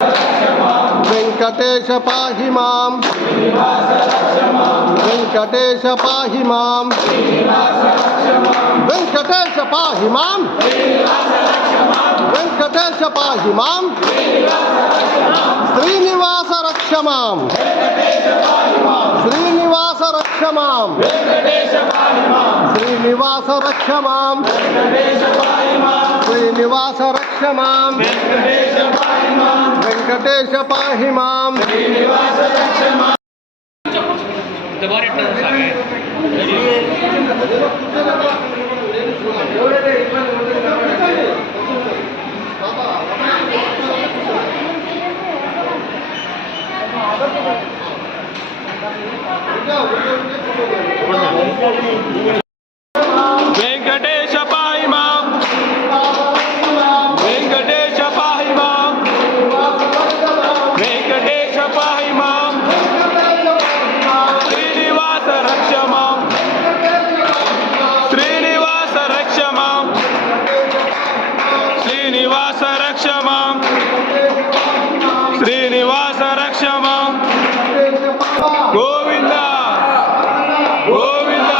వెంకటేశ పాహి మాం, వెంకటేశ పాహి మాం, వెంకటేశ పాహి మాం, వెంకటేశ పాహి మాం, శ్రీనివాస రక్ష మాం, శ్రీనివాస రక్ష మాం, శ్రీనివాస రక్ష మాం, శ్రీనివాస రక్ష మాం, వెంకటేశ పాహి మాం. వెంకటేశ పాహి మాం, వెంకటేశ పాహి మాం, వెంకటేశ పాహి మాం, శ్రీనివాస రక్ష మాం, శ్రీనివాస రక్ష మాం, శ్రీనివాస రక్ష మాం, శ్రీనివాస రక్ష మాం. గోవింద గోవింద.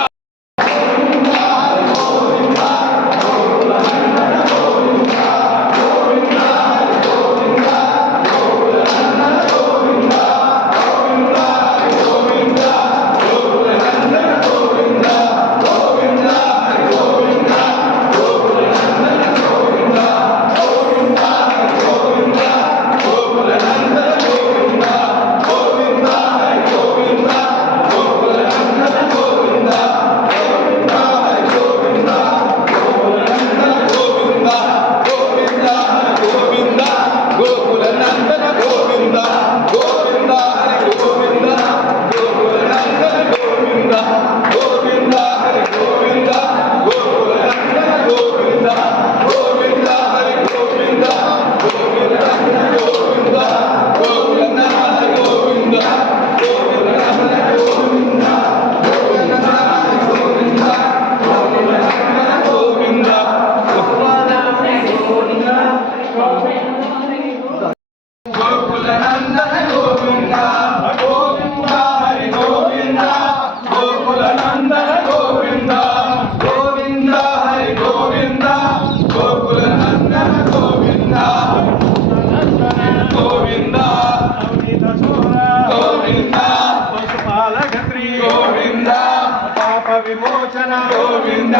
విమోచన గోవింద,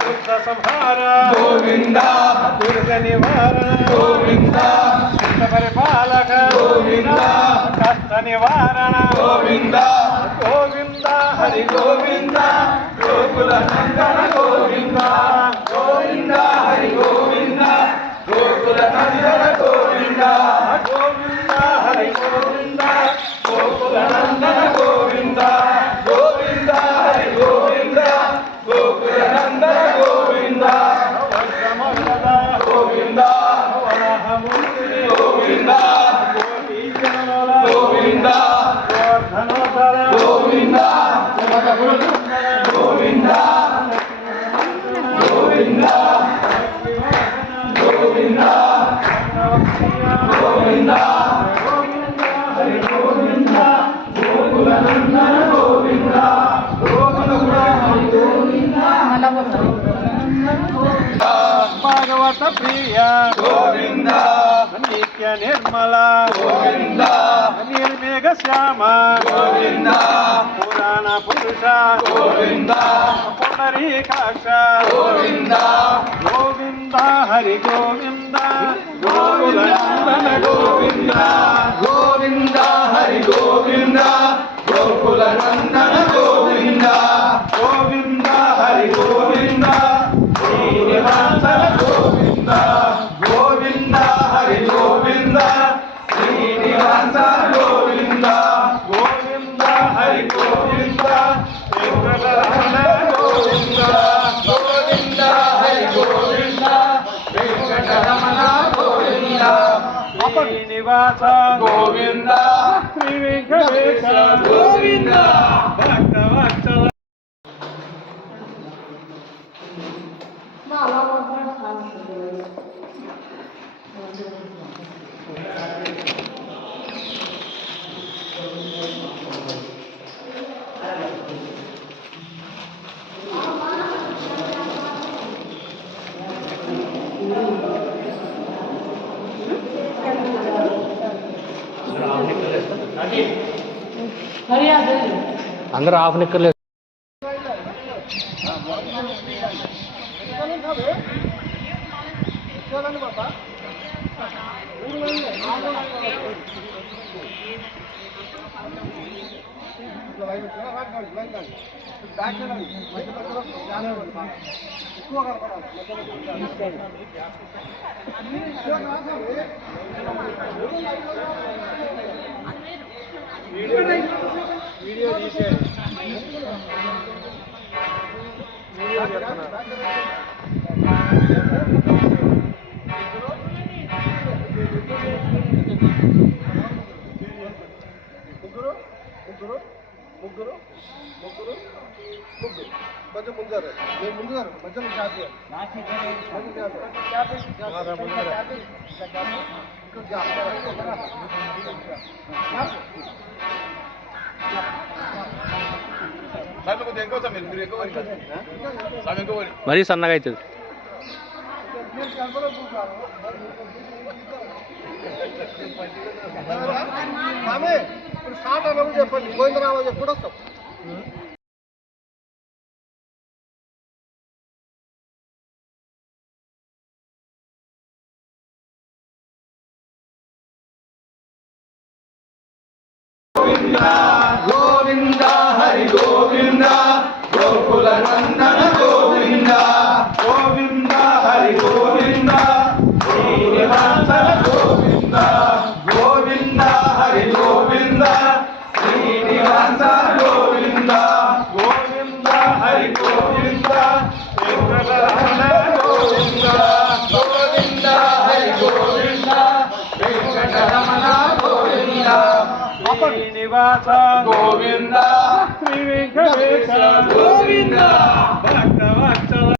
దుష్ట సంహార గోవింద, దుర్గ నివారణ గోవింద, దుష్ట పరిపాలక గోవింద, కష్ట నివారణ గోవింద, గోవింద హరి గోవింద, గోకుల నందన గోవింద, గోవింద హరి గోవింద, గోకుల నందన గోవింద, గోవింద హరి గోవింద, గోకుల నందన గోవింద, గోవింద హరి గోవింద, గోకుల నందన గోవింద, గోవింద వరహమూర్తి గోవింద, కోటి జనముల గోవింద, గోవర్ధనోత్తర గోవింద, గోవింద గోవింద గోవింద గోవింద హరి గోవింద, గోకుల నందన గోవింద, భాగవత ప్రియ గోవింద, నిత్య నిర్మల గోవింద, నిర్మేఘ శ్యామ గోవింద, పురాణ పురుష గోవింద, పుండరీకాక్ష గోవింద, గోవింద హరి గోవింద, గోకుల నందన గోవింద, గోవింద హరి గోవింద, గోకుల నందన గోవింద, గోవింద హరి గోవింద, శ్రీనివాస గోవింద, గోవింద హరి గోవింద, శ్రీనివాస గోవింద, గోవింద హరి గోవింద, వెంకటరమణ గోవింద, గోవింద హరి గోవింద, వెంకటరమణ గోవింద, శ్రీనివాస గోవింద, శ్రీ వెంకటేశ గోవింద, భక్తవత్సల No, అందరూ ఆఫ్ నిక్కర్లేదు. వీడియో తీసే ముగ్గురు ముగ్గురు ముగ్గురు ముగ్గురు ముగ్గురు కొంచెం ముందారు నేను ముందుగారు మధ్యలో క్యాప్ మరీ సన్నగా అవుతుంది. ఇప్పుడు స్టార్ట్ అన్నప్పుడు చెప్పండి గోవిందరావు ఎప్పుడు వస్తాం. గోవింద హరి గోవింద గోకుల నందన గోవింద గోవింద హరి గోవింద శ్రీనివాస గోవింద గోవింద హరి గోవింద శ్రీనివాస గోవింద గోవింద హరి గోవింద వెంకటరమణ గోవింద గోవింద హరి గోవింద వెంకటరమణ గోవింద శ్రీనివాస గోవింద శ్రీ వెంకటేశ గోవింద